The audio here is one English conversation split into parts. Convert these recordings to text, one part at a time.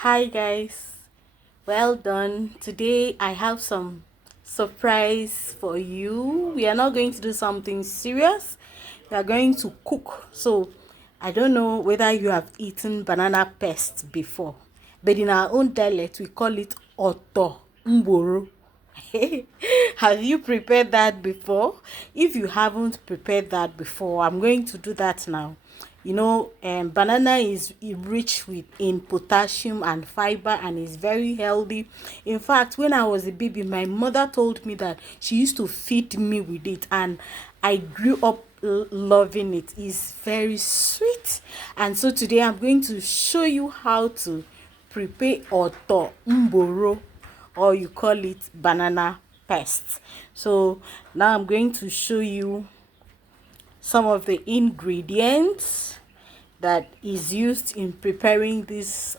Hi guys, well done. Today I have some surprise for you. We are not going to do something serious. We are going to cook. So I don't know whether you have eaten banana paste before, but in our own dialect we call it Oto Mboro. Have you prepared that before? If you haven't prepared that before, I'm going to do that now. Banana is rich with in potassium and fiber and is very healthy. In fact, when I was a baby, my mother told me that she used to feed me with it, and I grew up loving it. It's very sweet. And so today I'm going to show you how to prepare Oto Mboro, or you call it banana paste. So now I'm going to show you some of the ingredients that is used in preparing this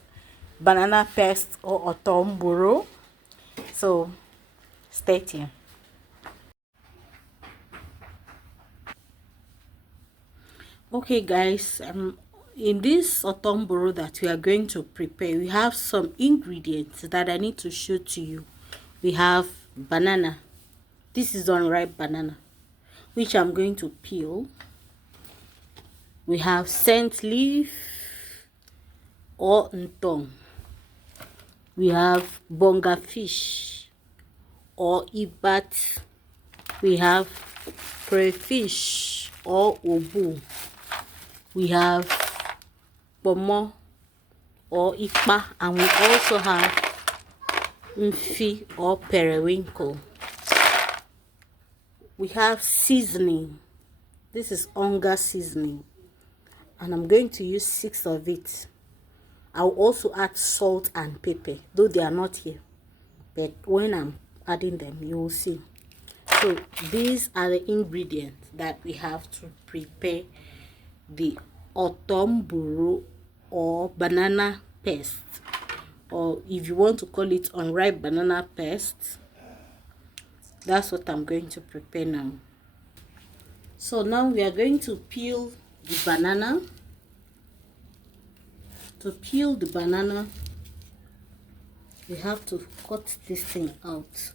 banana paste or Oto Mboro. So stay tuned. Okay guys, in this Oto Mboro that we are going to prepare, we have some ingredients that I need to show to you. We have banana. This is unripe banana, which I'm going to peel. We have scent leaf or ntong. We have bonga fish or ibat. We have crayfish or obu. We have kpomo or ikpa, and we also have mfi or periwinkle. We have seasoning. This is onga seasoning, and I'm going to use 6 of it. I'll also add salt and pepper, though they are not here, but when I'm adding them you will see. So these are the ingredients that we have to prepare the Oto Mboro or banana paste, or if you want to call it unripe banana paste. That's what I'm going to prepare now. So now we are going to peel the banana. To peel the banana, we have to cut this thing out.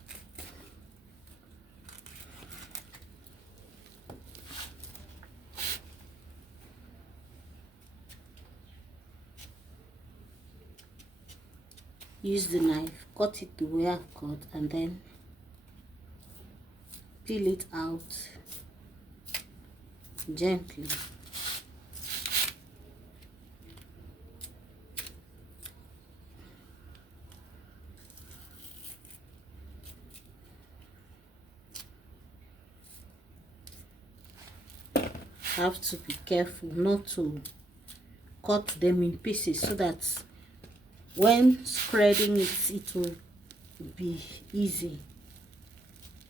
Use the knife, cut it the way I've cut, and then peel it out gently. Have to be careful not to cut them in pieces, so that when spreading it, it will be easy.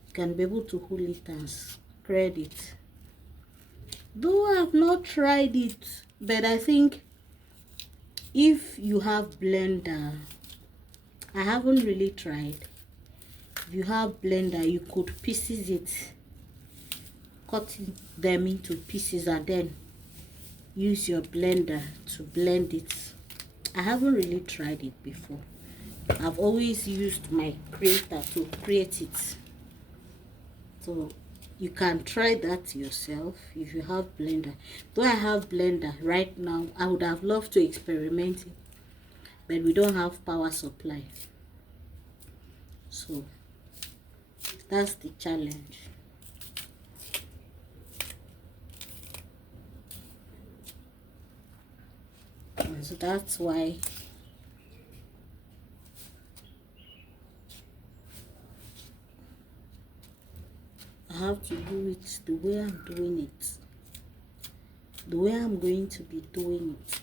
You can be able to hold it and spread it. Though I have not tried it, but I think if you have blender, I haven't really tried. If you have blender, you could pieces it, cut them into pieces, and then use your blender to blend it. I haven't really tried it before. I've always used my grater to create it. So you can try that yourself if you have blender. Though I have blender right now, I would have loved to experiment it, but we don't have power supply. So that's the challenge. And so that's why I have to do it the way I'm doing it, the way I'm going to be doing it.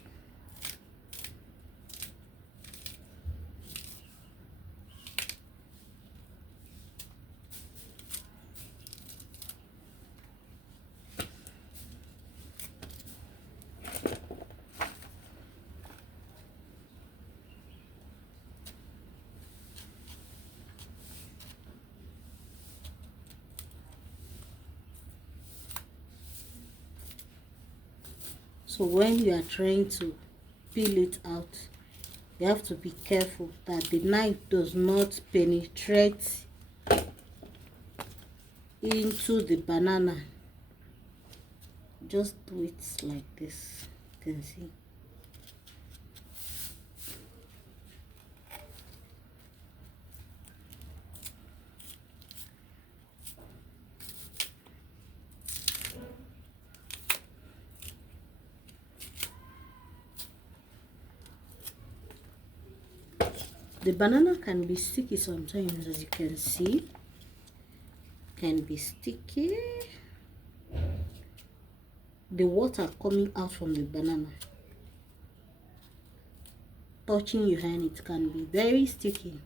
So when you are trying to peel it out, You have to be careful that the knife does not penetrate into the banana. Just do it like this. You can see. The banana can be sticky sometimes, as you can see. Can be sticky. The water coming out from the banana, touching your hand, it can be very sticky.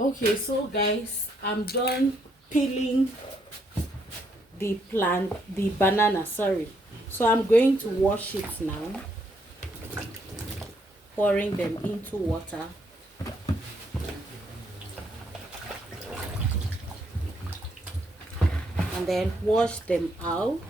Okay, so guys, I'm done peeling the banana, sorry. So I'm going to wash it now, pouring them into water. And then wash them out.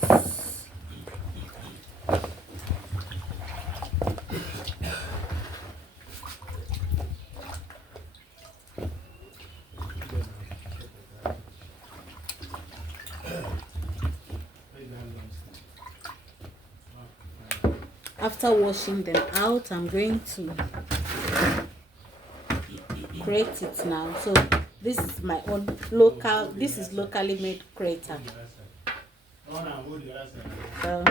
After washing them out, I'm going to grate it now. So this is my own this is locally made grater. So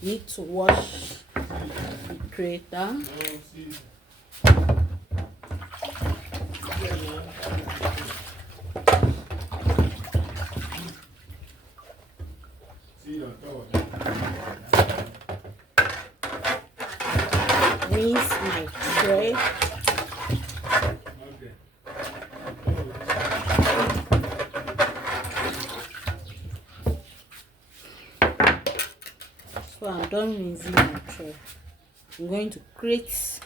need to wash the grater. Rinse my tray. So I'm done rinsing my tray. I'm going to grate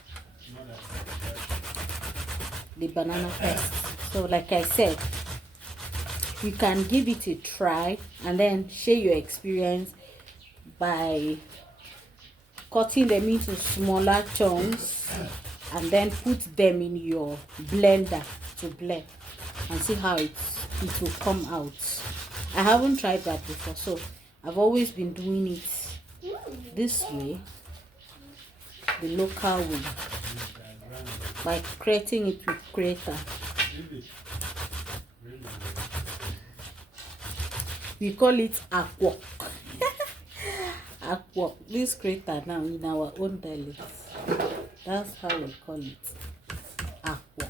the banana first. So like I said, you can give it a try and then share your experience by cutting them into smaller chunks and then put them in your blender to blend and see how it will come out. I haven't tried that before, so I've always been doing it this way, the local way, by creating it with grater. We call it aqua. Aqua. This grater now in our own dialect. That's how we call it. Aqua.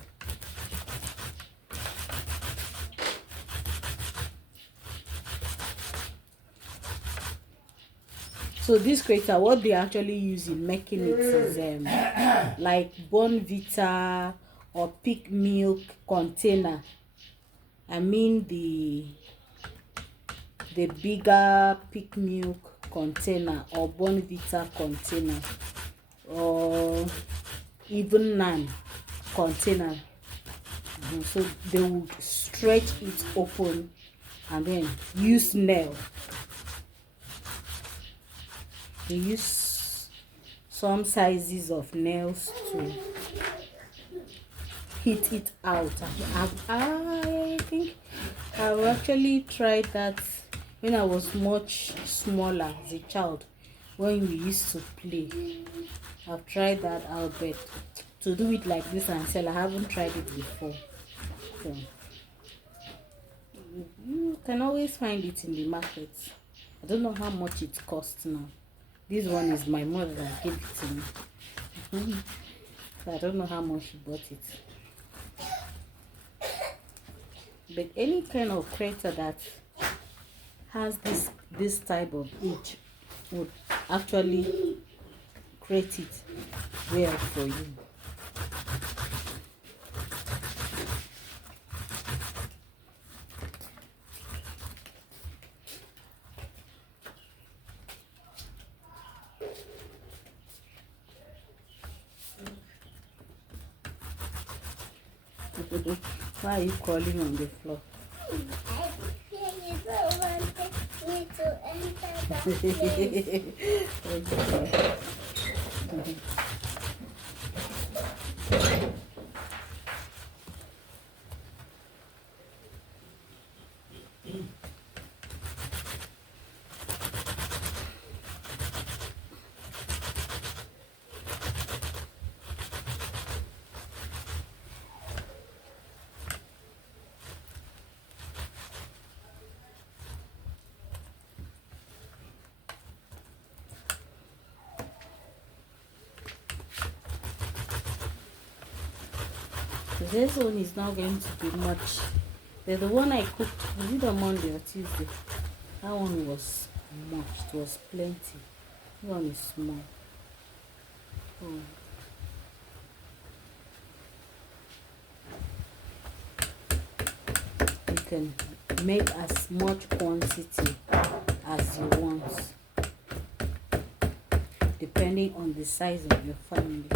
So this grater, what they actually use in making it is like Bonvita or pig milk container. I mean the bigger pig milk container or Bonvita container, or even naan container. So they would stretch it open and then use nail. They use some sizes of nails to hit it out. I think I've actually tried that when I was much smaller as a child, when we used to play. I've tried that out, but to do it like this and sell, I haven't tried it before. So you can always find it in the market. I don't know how much it costs now. This one is my mother that gave it to me. So I don't know how much she bought it. But any kind of creator that has this type of age would actually create it well for you. Why are you crawling on the floor? You don't want me to enter that place. This one is now going to be much. The one I cooked, was it on Monday or Tuesday? That one was much. It was plenty. This one is small. Oh. You can make as much quantity as you want, depending on the size of your family.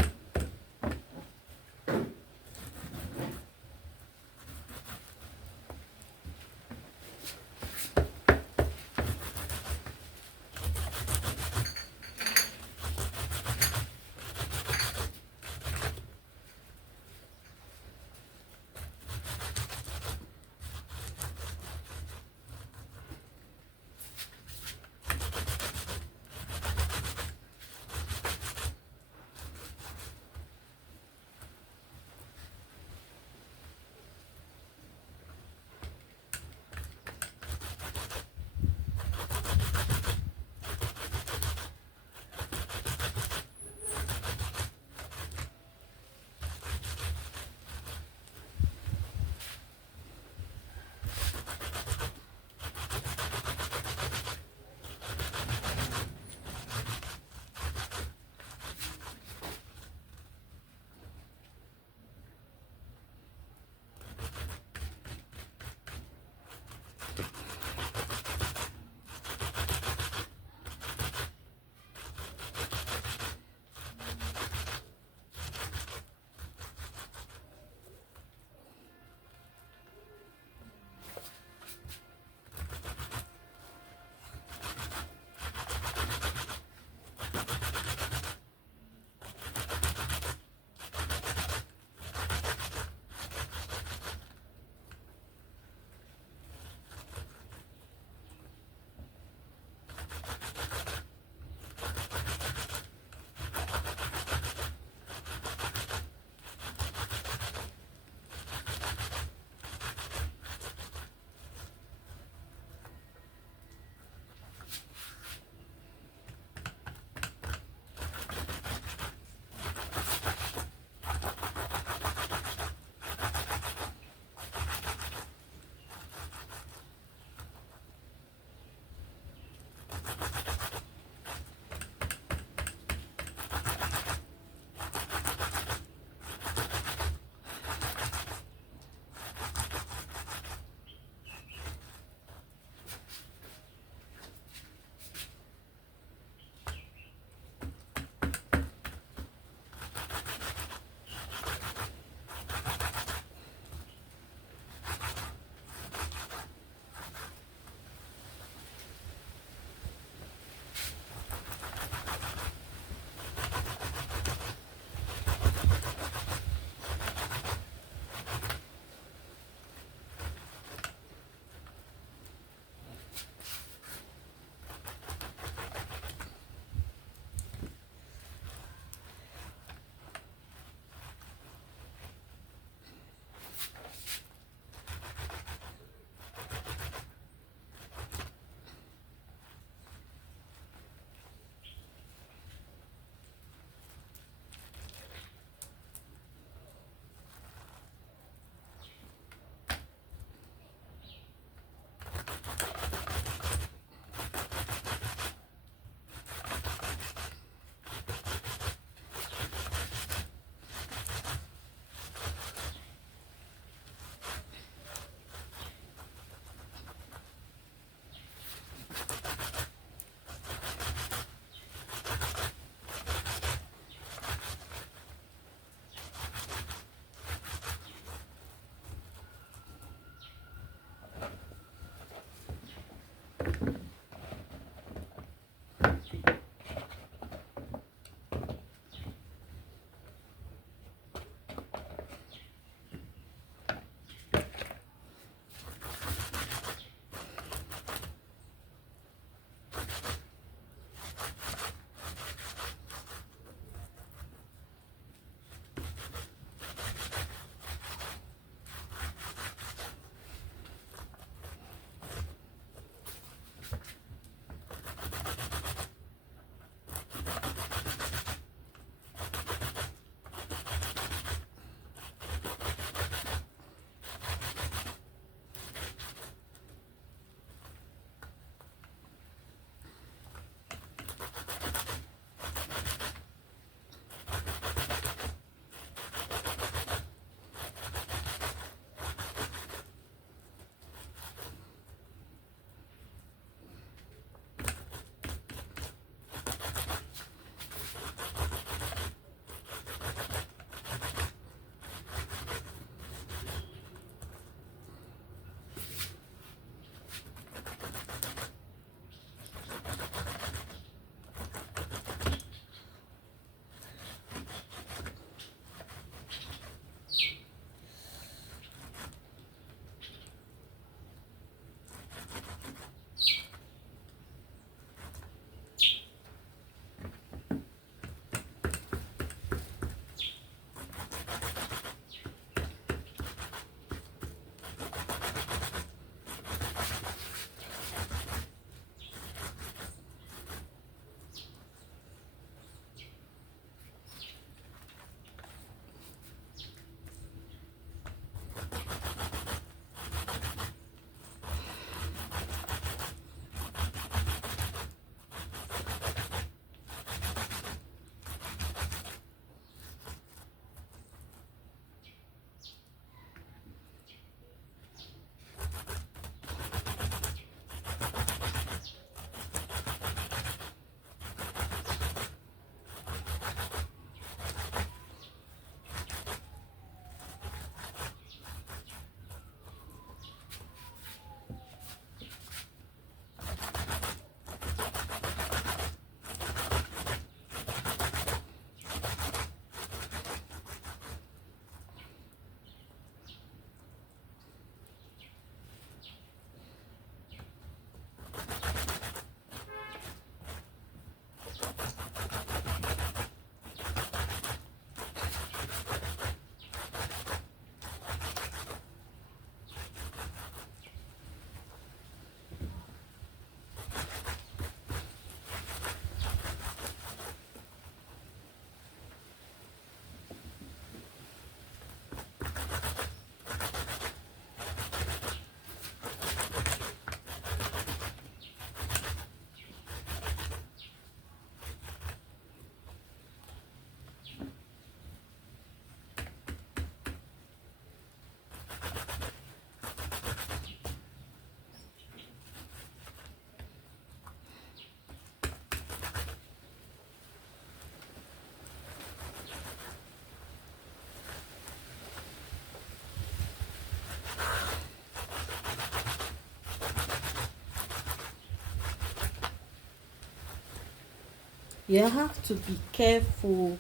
You have to be careful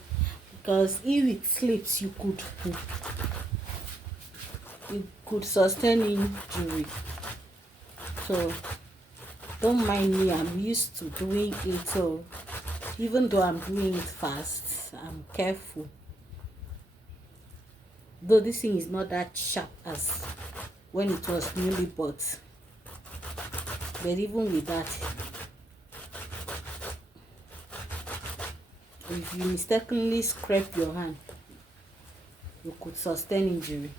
because if it slips, you could sustain injury. So don't mind me, I'm used to doing it. So even though I'm doing it fast, I'm careful. Though this thing is not that sharp as when it was newly bought, but even with that, if you mistakenly scrape your hand, you could sustain injury.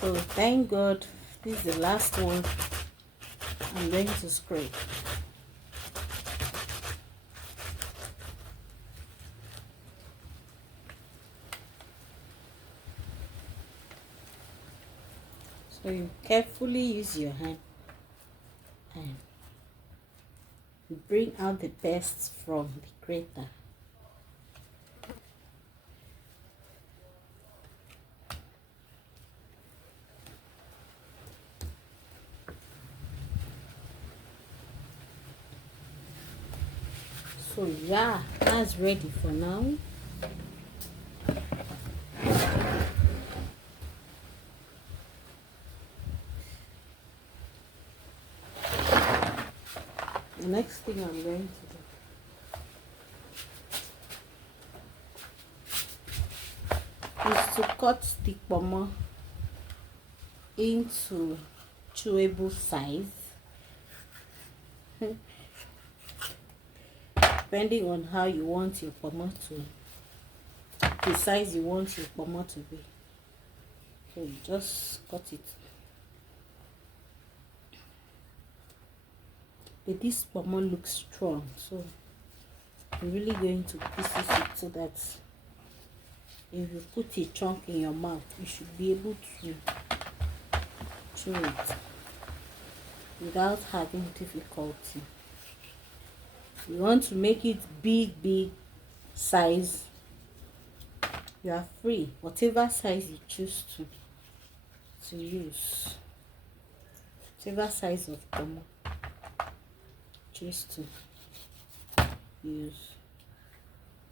So thank God this is the last one I'm going to scrape. So you carefully use your hand and bring out the best from the grater. So yeah, that's ready for now. The next thing I'm going to do is to cut the kpomo into chewable size, depending on how you want your kpomo to, the size you want your kpomo to be. So you just cut it. But this kpomo looks strong, so I'm really going to pieces it so that if you put a chunk in your mouth, you should be able to chew it without having difficulty. You want to make it big size, you are free, whatever size you choose to use, whatever size of kpomo choose to use.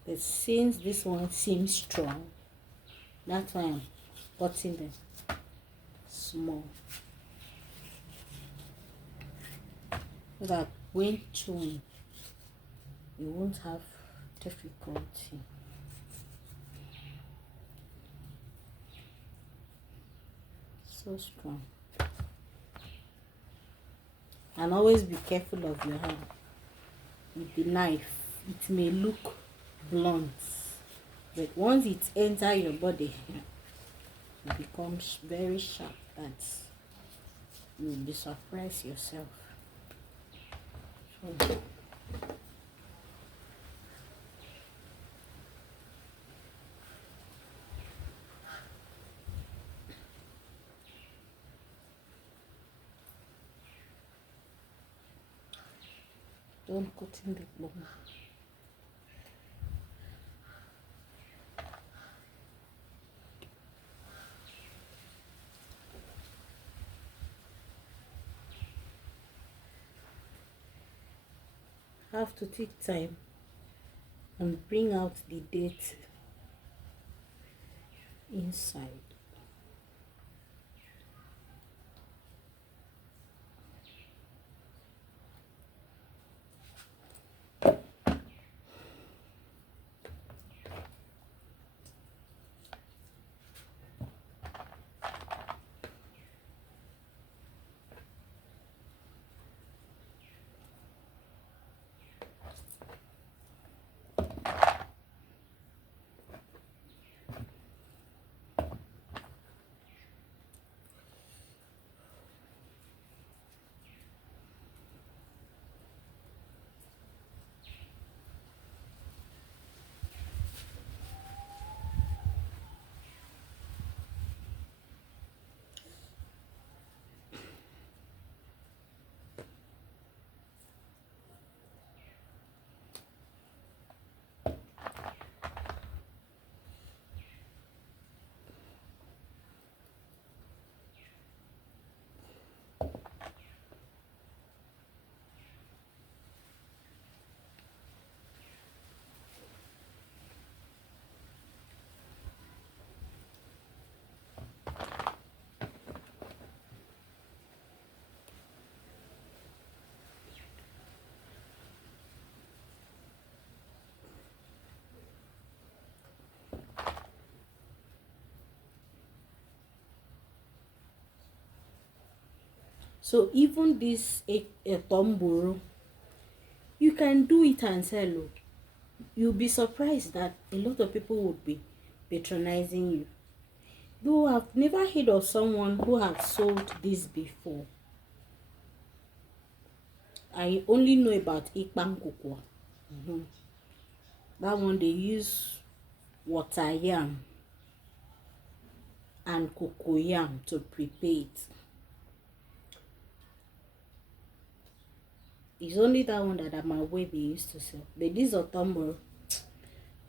But since this one seems strong, that's why I'm cutting them small, so that when chewing you won't have difficulty. So strong. And always be careful of your hand with the knife. It may look blunt, but once it enters your body, it becomes very sharp that you'll be surprised yourself. So, don't cut in the bone. Have to take time and bring out the date inside. So even this Oto Mboro, you can do it and sell. Oh. You'll be surprised that a lot of people would be patronizing you. Though I've never heard of someone who has sold this before. I only know about kpomo. That one they use water yam and cocoyam to prepare it. It's only that one that I'm aware they used to sell. But this Oto Mboro,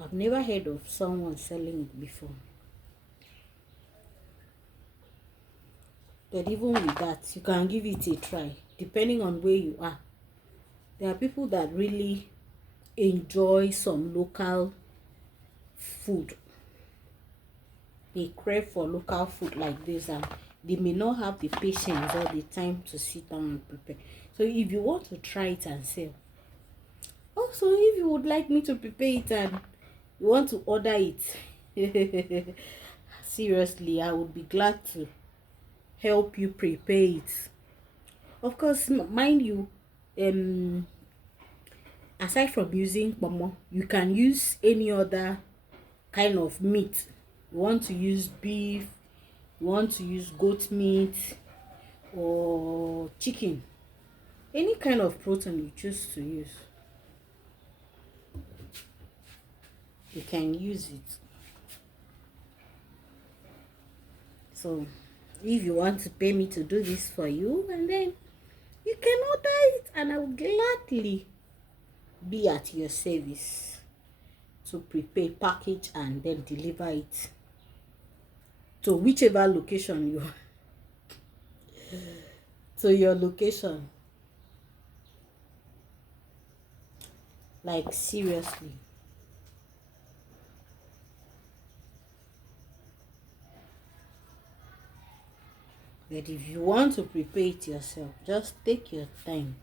I've never heard of someone selling it before. But even with that, you can give it a try, depending on where you are. There are people that really enjoy some local food. They crave for local food like this, and they may not have the patience or the time to sit down and prepare. So if you want to try it and sell, also if you would like me to prepare it and you want to order it, seriously, I would be glad to help you prepare it. Of course, mind you, aside from using kpomo, you can use any other kind of meat. You want to use beef, you want to use goat meat or chicken, any kind of protein you choose to use, you can use it. So if you want to pay me to do this for you, and then you can order it, and I will gladly be at your service to prepare, package, and then deliver it to whichever location you to your location. Like seriously. But if you want to prepare it yourself, just take your time.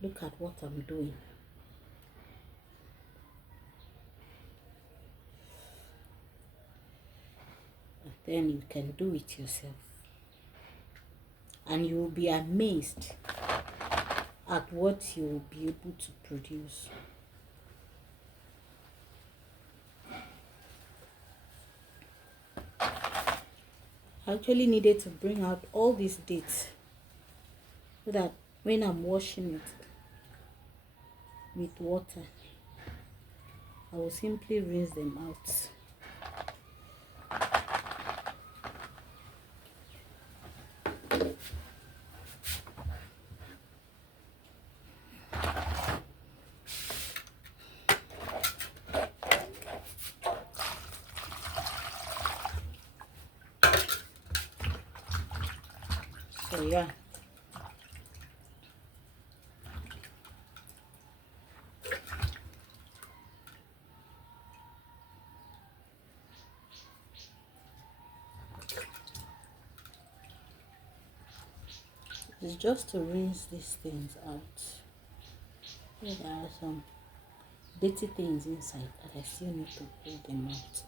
Look at what I'm doing. And then you can do it yourself. And you will be amazed at what you will be able to produce. I actually needed to bring out all these dates so that when I'm washing it with water, I will simply rinse them out. So yeah. It's just to rinse these things out. There are some dirty things inside that I still need to pull them out.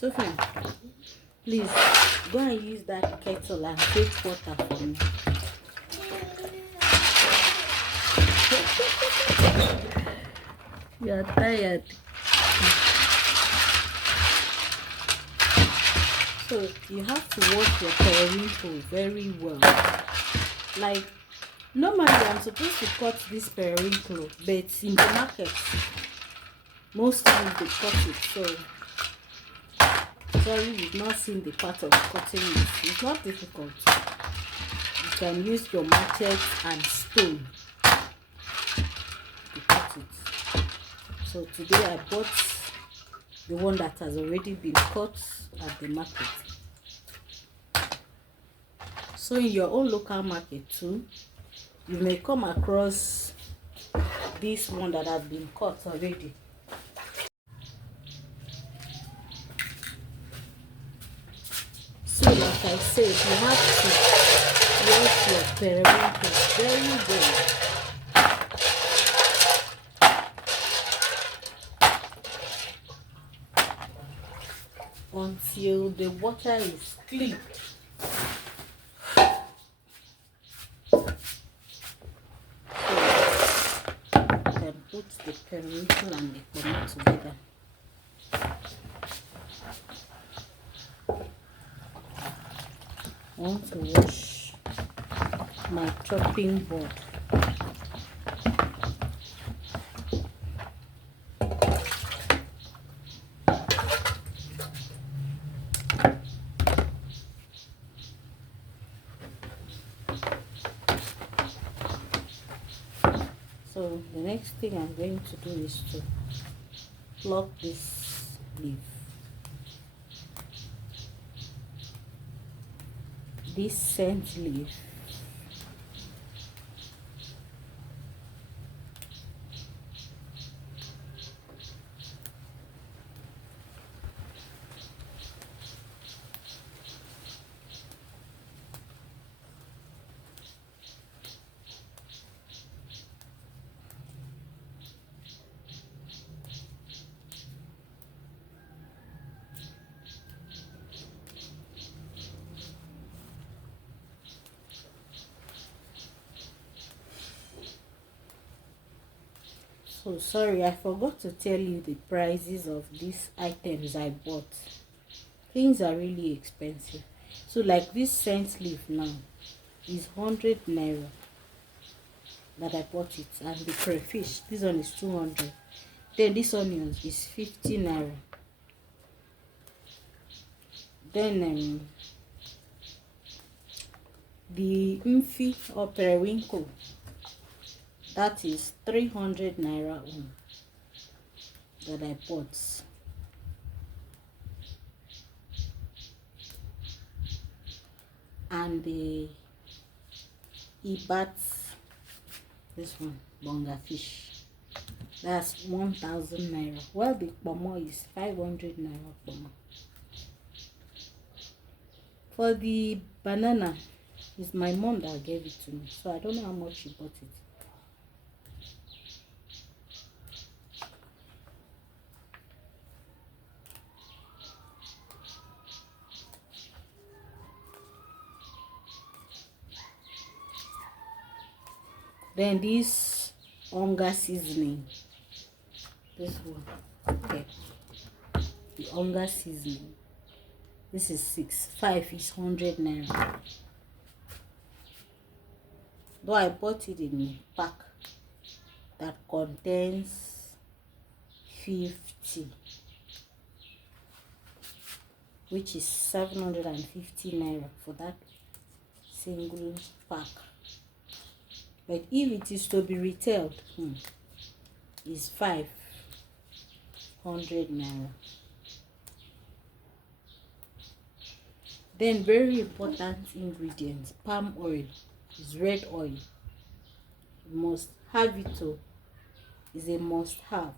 Sophie, please go and use that kettle and take water for me. You are tired. So you have to wash your periwinkle very well. Like normally I'm supposed to cut this periwinkle, but in the market most times they cut it. So sorry you've not seen the part of cutting it. It's not difficult. You can use your machete and stone to cut it. So today I bought the one that has already been cut at the market. So in your own local market too, you may come across this one that has been cut already. So like I said, you have to wash your periwinkle very well. Until the water is clean. Put the periwinkle and the kpomo together. I want to wash my chopping board. So the next thing I'm going to do is to pluck this leaf. This scent leaf. So sorry, I forgot to tell you the prices of these items I bought. Things are really expensive. So like this scent leaf now is 100 naira that I bought it, and the crayfish, this one is 200. Then this onion is 50 naira. Then the mfi or periwinkle, that is 300 naira that I bought. And the ibat, this one, bonga fish, that's 1000 naira. Well, the kpomo is 500 naira kpomo. For the banana, it's my mom that gave it to me, so I don't know how much she bought it. Then this onga seasoning, this one, okay, the onga seasoning, this is 5 is 100 naira. Though I bought it in a pack, that contains 50, which is 750 naira for that single pack. But if it is to be retailed, it's 500 naira. Then very important ingredients, palm oil is red oil. You must have it too. Is a must have.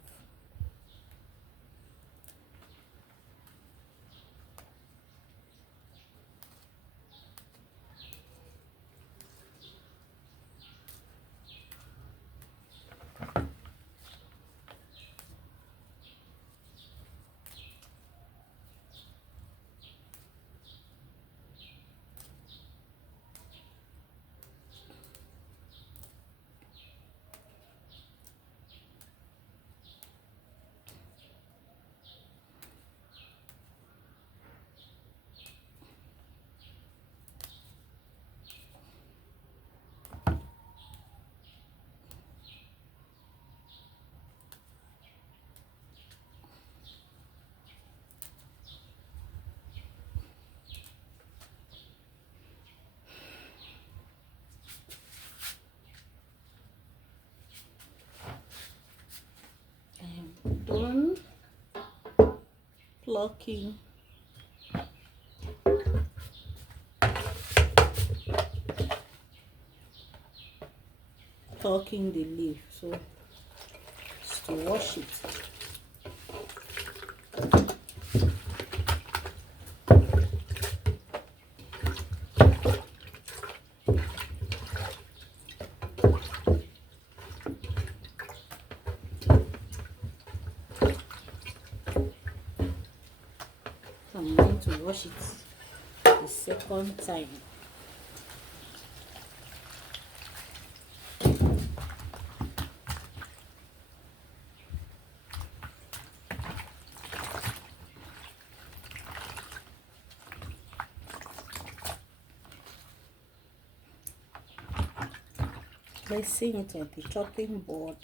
Done plucking the leaf, so it's to wash it. I'm going to wash it the second time. Placing it on the chopping board.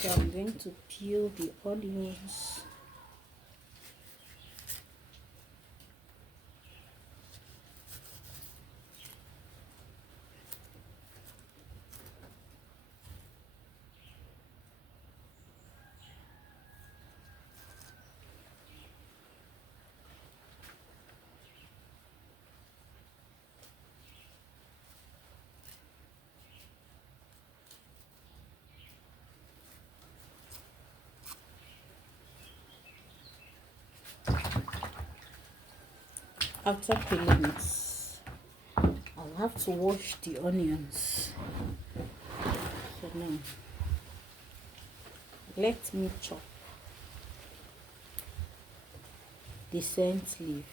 So I'm going to peel the onions. After peeling it, I'll have to wash the onions. So now, let me chop the scent leaf.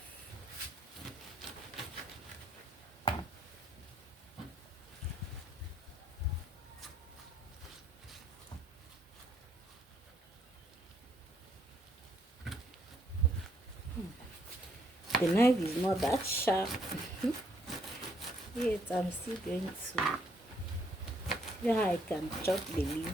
The knife is not that sharp. Yet I'm still going to see how I can chop the leaf.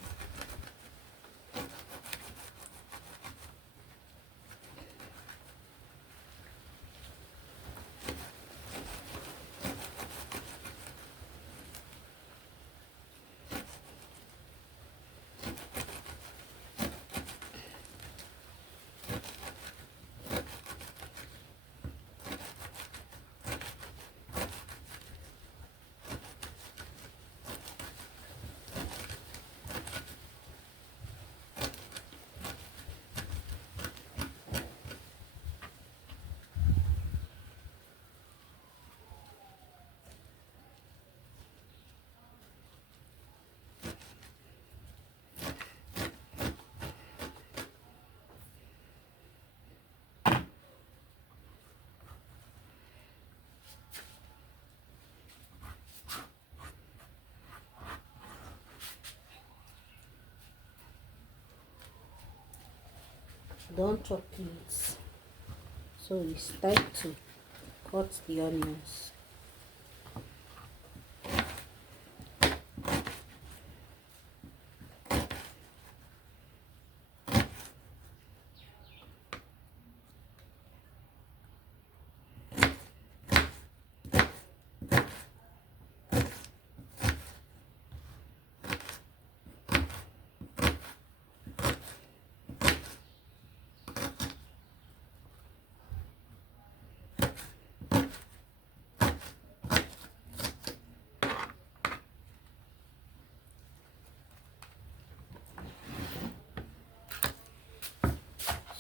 don't chop it, so it's time to cut the onions.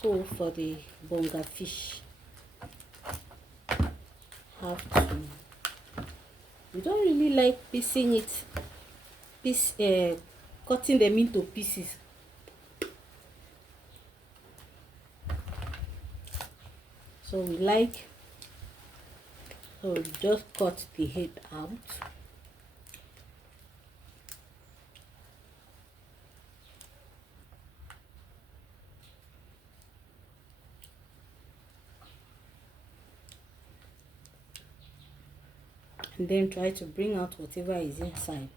So for the bonga fish, have to, we don't really like piecing it, cutting them into pieces. So we like, so we just cut the head out. And then try to bring out whatever is inside.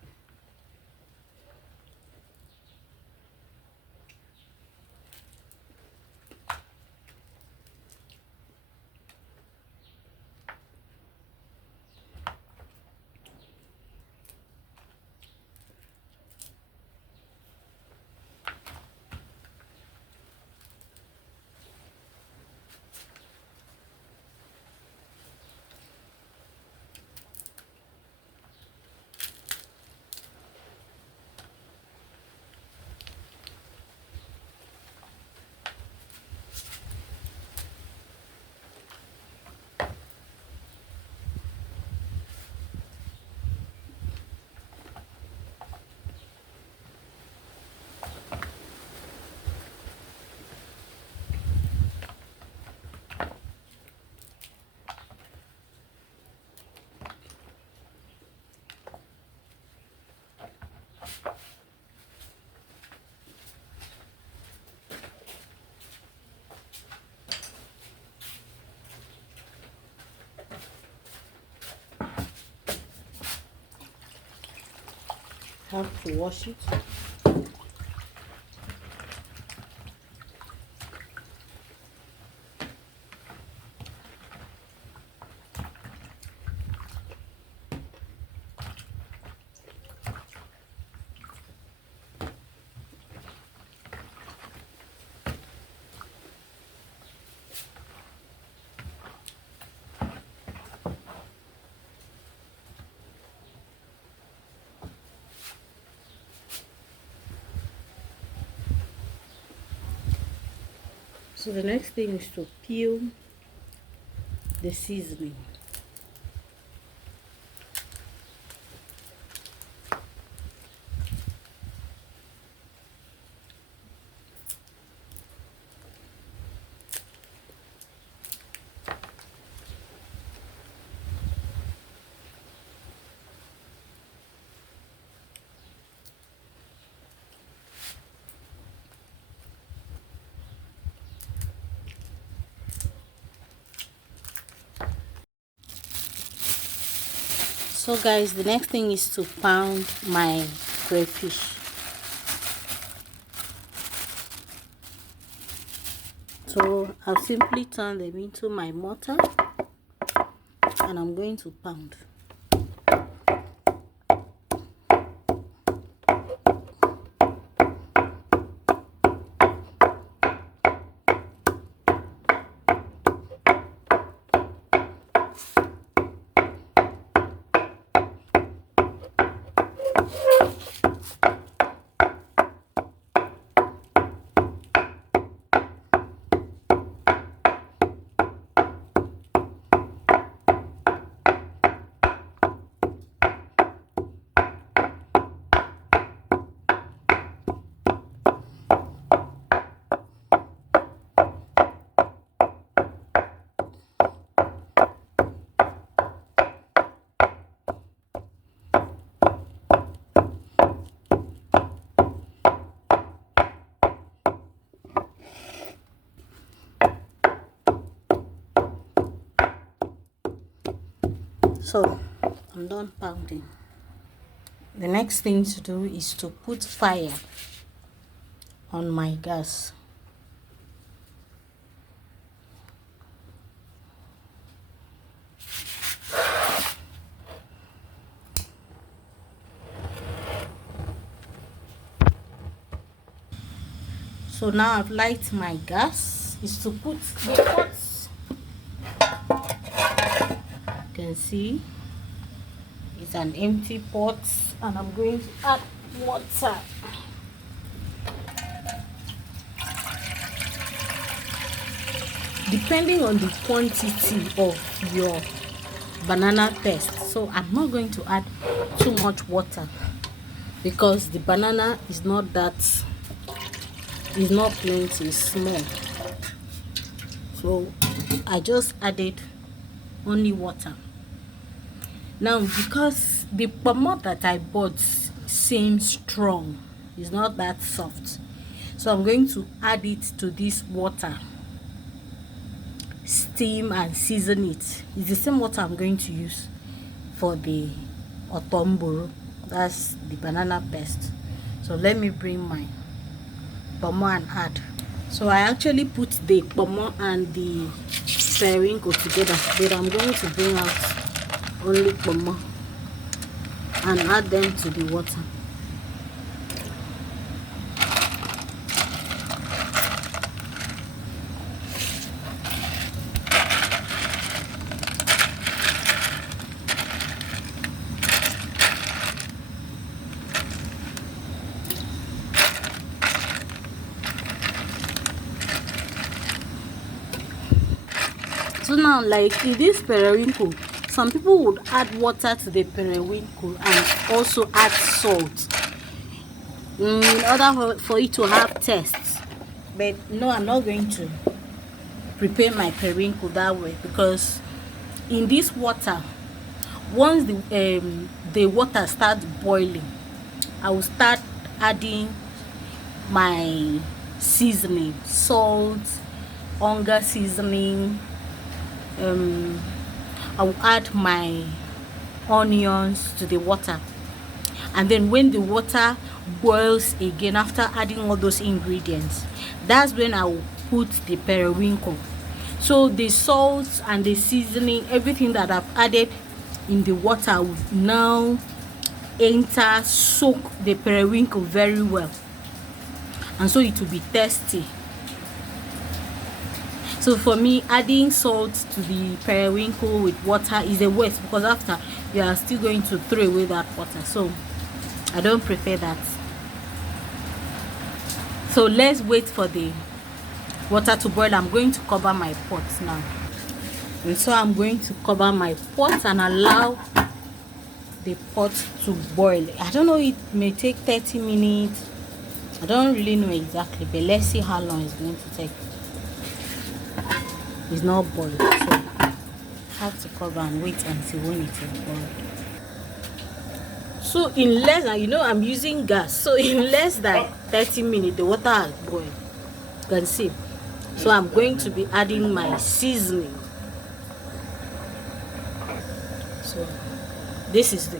Have to wash it. So the next thing is to peel the seasoning. So guys, the next thing is to pound my crayfish. So I'll simply turn them into my mortar and I'm going to pound. So I'm done pounding. The next thing to do is to put fire on my gas. So now I've lighted my gas. Is to put the pots. You can see it's an empty pot, and I'm going to add water. Depending on the quantity of your banana paste, so I'm not going to add too much water because the banana is not plenty, it's small. So I just added only water. Now because the kpomo that I bought seems strong, it's not that soft, so I'm going to add it to this water, steam and season it. It's the same water I'm going to use for the Oto Mboro, that's the banana paste. So let me bring my kpomo and add. So I actually put the kpomo and the periwinkle together, but I'm going to bring out only kpomo and add them to the water. So now, like in this periwinkle, some people would add water to the periwinkle and also add salt in order for it to have taste. But no, I'm not going to prepare my periwinkle that way, because in this water, once the water starts boiling, I will start adding my seasoning, salt, bonga seasoning. I will add my onions to the water, and then when the water boils again after adding all those ingredients, that's when I will put the periwinkle. So the salt and the seasoning, everything that I've added in the water will now soak the periwinkle very well, and so it will be tasty. So for me, adding salt to the periwinkle with water is a waste, because after you are still going to throw away that water. So I don't prefer that. So let's wait for the water to boil. I'm going to cover my pot now. And so I'm going to cover my pot and allow the pot to boil. I don't know, it may take 30 minutes. I don't really know exactly, but let's see how long it's going to take. It's not boiled, so I have to cover and wait until when it is boiled. So in less than, I'm using gas, so in less than 30 minutes the water has boiled, you can see. So I'm going to be adding my seasoning. So this is the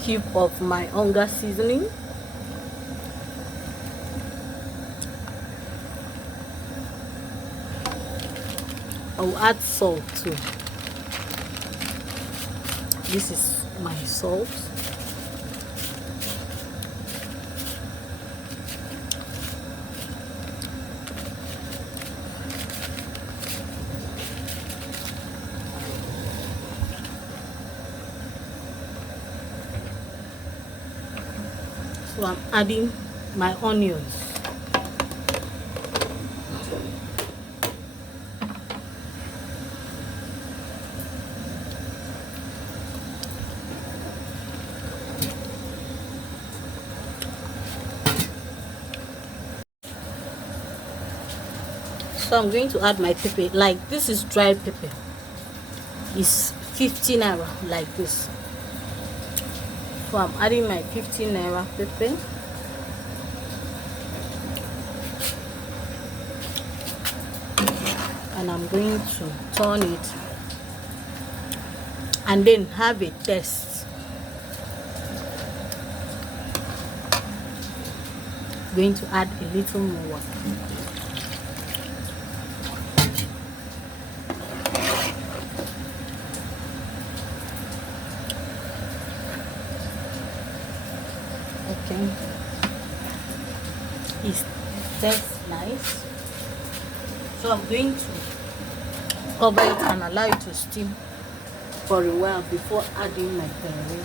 cube of my bonga seasoning. I'll add salt too. This is my salt. So I'm adding my onions. So I'm going to add my pepper. Like, this is dry pepper. It's 15 naira, like this. So I'm adding my 15 naira pepper. And I'm going to turn it and then have a test. Going to add a little more water. Okay, it tastes nice, so I'm going to cover it and allow it to steam for a while before adding my periwinkle.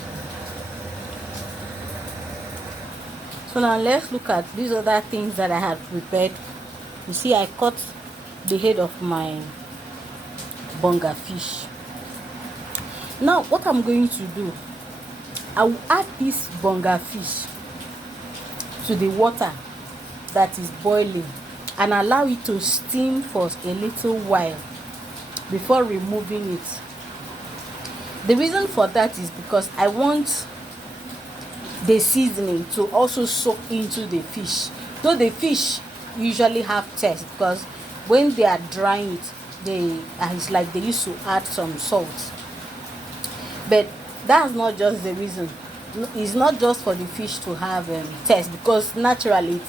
So now let's look at these other things that I have prepared. You see, I cut the head of my bonga fish. Now what I'm going to do, I will add this bonga fish to the water that is boiling and allow it to steam for a little while before removing it. The reason for that is because I want the seasoning to also soak into the fish. Though the fish usually have taste, because when they are drying it, it's like they used to add some salt. But that's not just the reason. It's not just for the fish to have taste, because naturally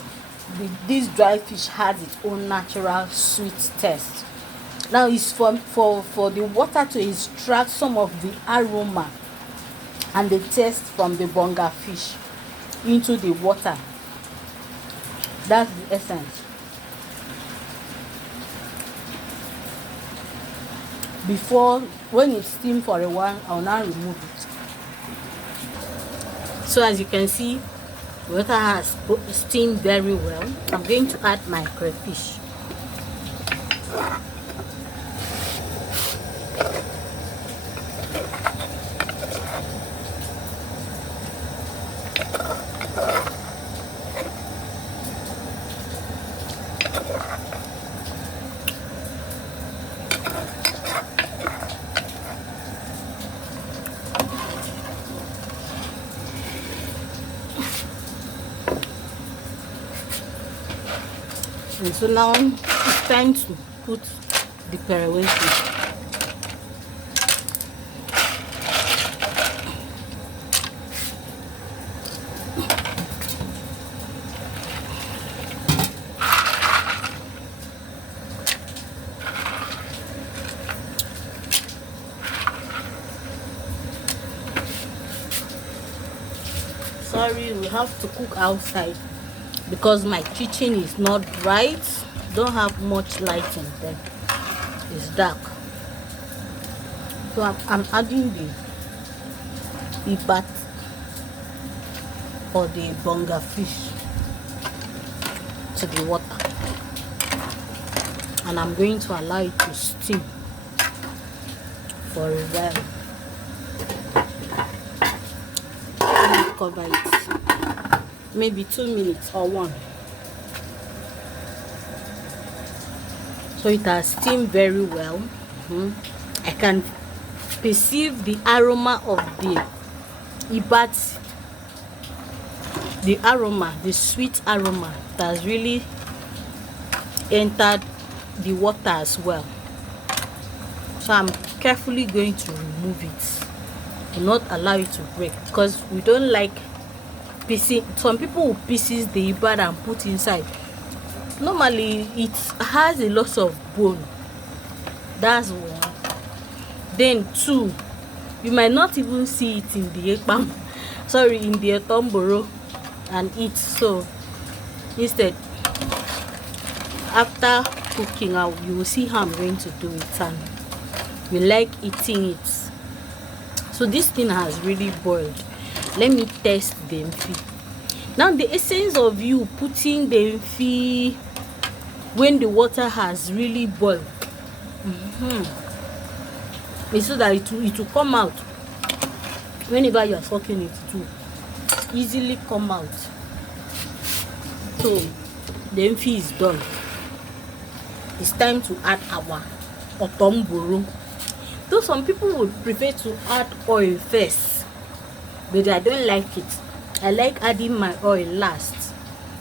this dry fish has its own natural sweet taste. Now it's for the water to extract some of the aroma and the taste from the bonga fish into the water. That's the essence. Before, when it's steamed for a while, I'll now remove it. So as you can see, water has steamed very well. I'm going to add my crayfish. And so now it's time to put the periwinkle. Sorry, we have to cook outside because my kitchen is not bright. Don't have much lighting there. It's dark. So I'm adding the ibat or the bonga fish to the water, and I'm going to allow it to steam for a while. Let me cover it, maybe 2 minutes or 1. So it has steamed very well. I can perceive the aroma of the ibat, the sweet aroma that has really entered the water as well. So I'm carefully going to remove it and not allow it to break, because we don't like piecing. Some people will pieces the ibat and put inside. Normally it has a lot of bone. That's one. Then 2, you might not even see it in the kpomo, in the Oto Mboro and eat. So instead, after cooking out, you will see how I'm going to do it, and you like eating it. So this thing has really boiled. Let me test the mfi. Now the essence of you putting the mfi when the water has really boiled, is so that it will come out. Whenever you are soaking it, it will easily come out. So the mfi is done. It's time to add our Oto Mboro. Though some people would prefer to add oil first, but I don't like it. I like adding my oil last.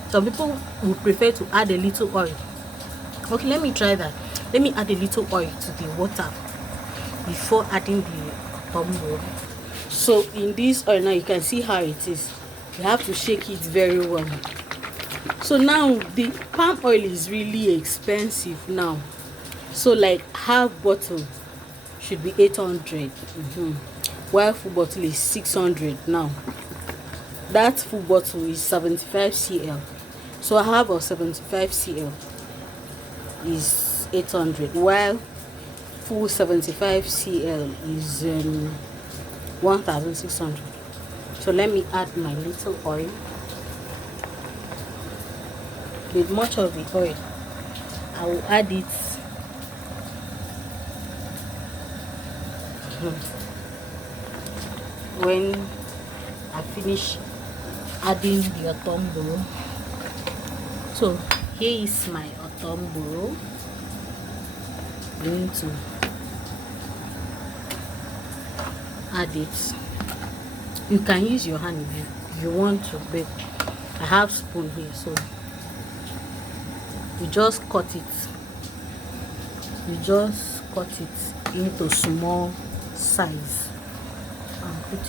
Some people would prefer to add a little oil. Okay, let me try that. Let me add a little oil to the water before adding the Oto Mboro. So in this oil now, you can see how it is. You have to shake it very well. So now the palm oil is really expensive now. So like half bottle should be 800, while full bottle is 600 now. That full bottle is 75 cl. So a half of 75 cl is 800, while full 75 cl is 1600. So let me add my little oil. With much of the oil, I will add it when I finish adding the Oto Mboro. So here is my Oto Mboro. I'm going to add it. You can use your hand if you want to, but I have spoon here, so you just cut it. You just cut it into small size and put it.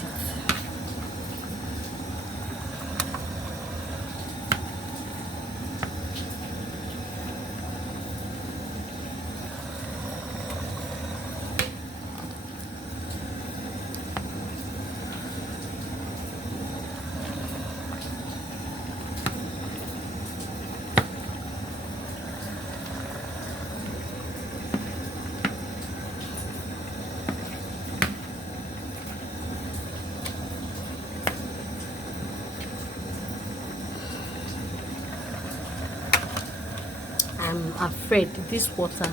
I'm afraid this water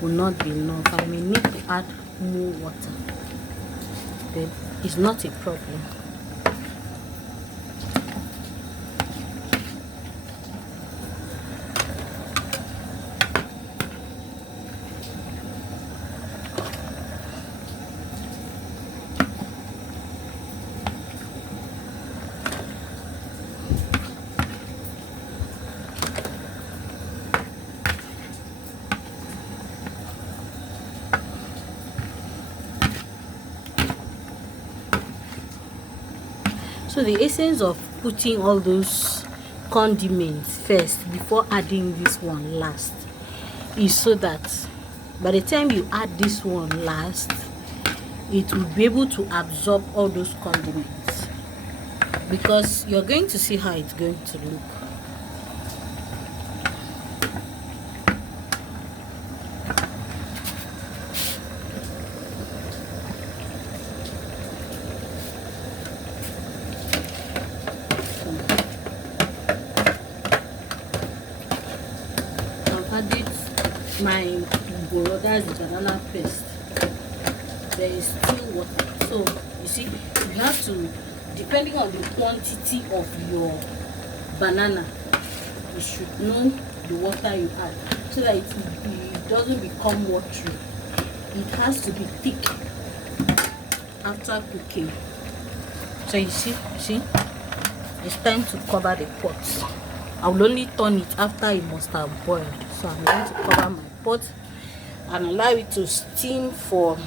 will not be enough. I may need to add more water, but it's not a problem. So the essence of putting all those condiments first before adding this one last is so that by the time you add this one last, it will be able to absorb all those condiments, because you're going to see how it's going to look. Added my Mboro, that's the banana paste. There is still water, so you see you have to, depending on the quantity of your banana, you should know the water you add so that it doesn't become watery. It has to be thick after cooking. So you see it's time to cover the pot. I will only turn it after it must have boiled. So I'm going to cover my pot and allow it to steam for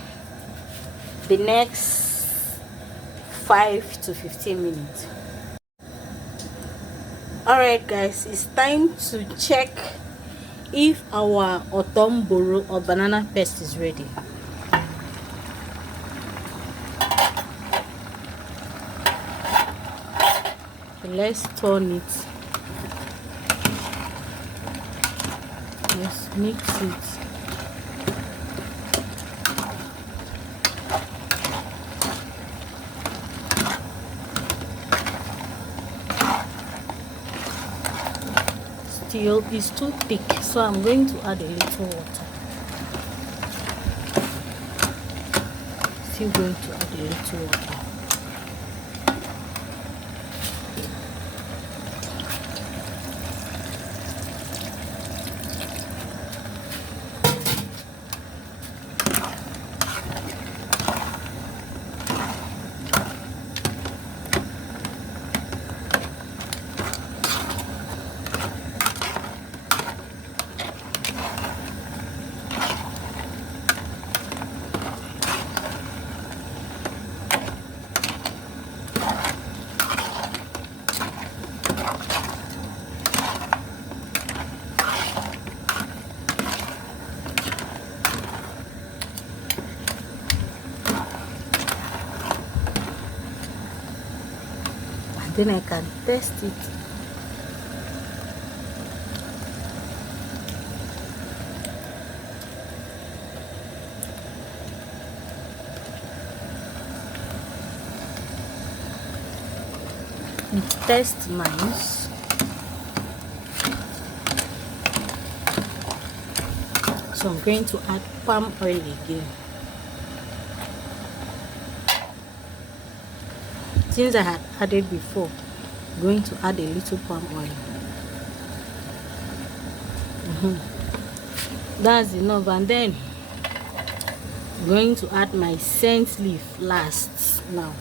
the next 5 to 15 minutes. Alright guys, it's time to check if our Oto Mboro or banana paste is ready. So let's turn it. Let's mix it. Still is too thick, so I'm going to add a little water. Still going to add a little water. Then I can test it. Test mine. So I'm going to add palm oil again. Since I had added before, I'm going to add a little palm oil. That's enough. And then I'm going to add my scent leaf last now.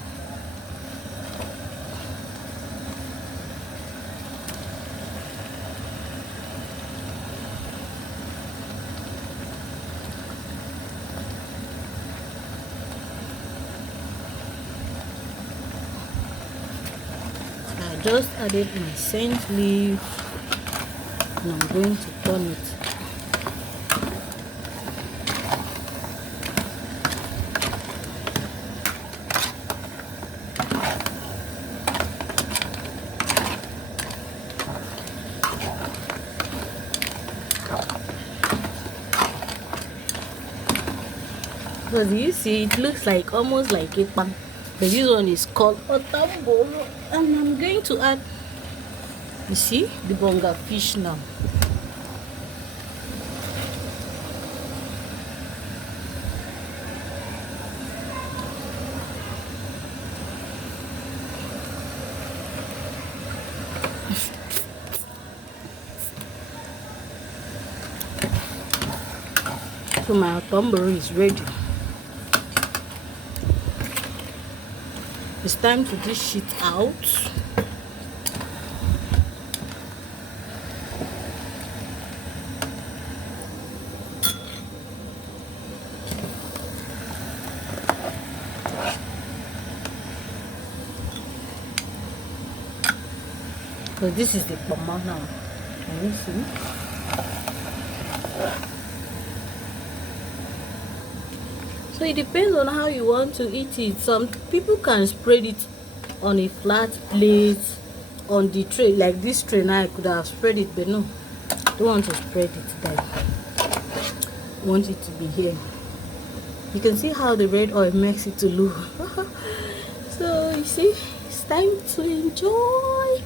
I just added my scent leaf and I'm going to turn it. Because you see, it looks like almost like a pan. But this one is called Oto Mboro. And I'm going to add, you see, the bonga fish now. So my Oto Mboro is ready. It's time to dish it out. So this is the kpomo now. Can you see? So it depends on how you want to eat it. Some people can spread it on a flat plate, on the tray, like this tray. Now I could have spread it, but no, I don't want to spread it there. I want it to be here. You can see how the red oil makes it to look. So you see, it's time to enjoy.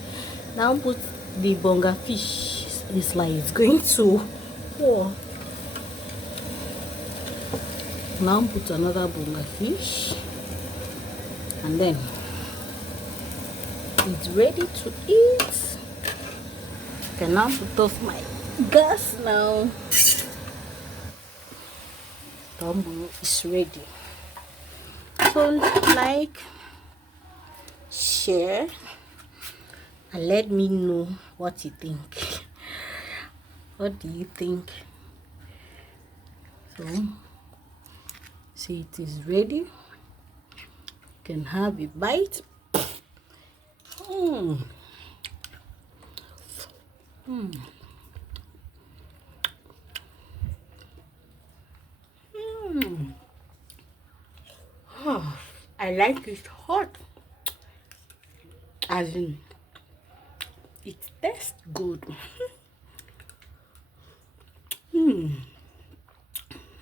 Now put the bonga fish. It's like it's going to pour. Now put another bonga fish, and then it's ready to eat. I can now put off my gas now. Oto is ready. So like, share, and let me know what you think. What do you think? So see, it is ready. You can have a bite. Oh, I like it hot. As in, it tastes good.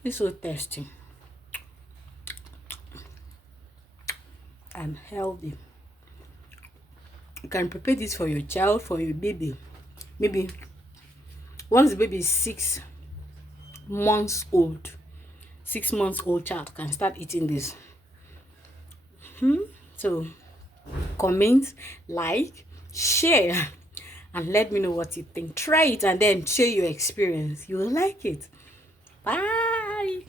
It's so tasty and healthy. You can prepare this for your child, for your baby. Maybe once the baby is 6 months old, 6 months old child can start eating this. So comment, like, share, and let me know what you think. Try it and then share your experience. You will like it. Bye.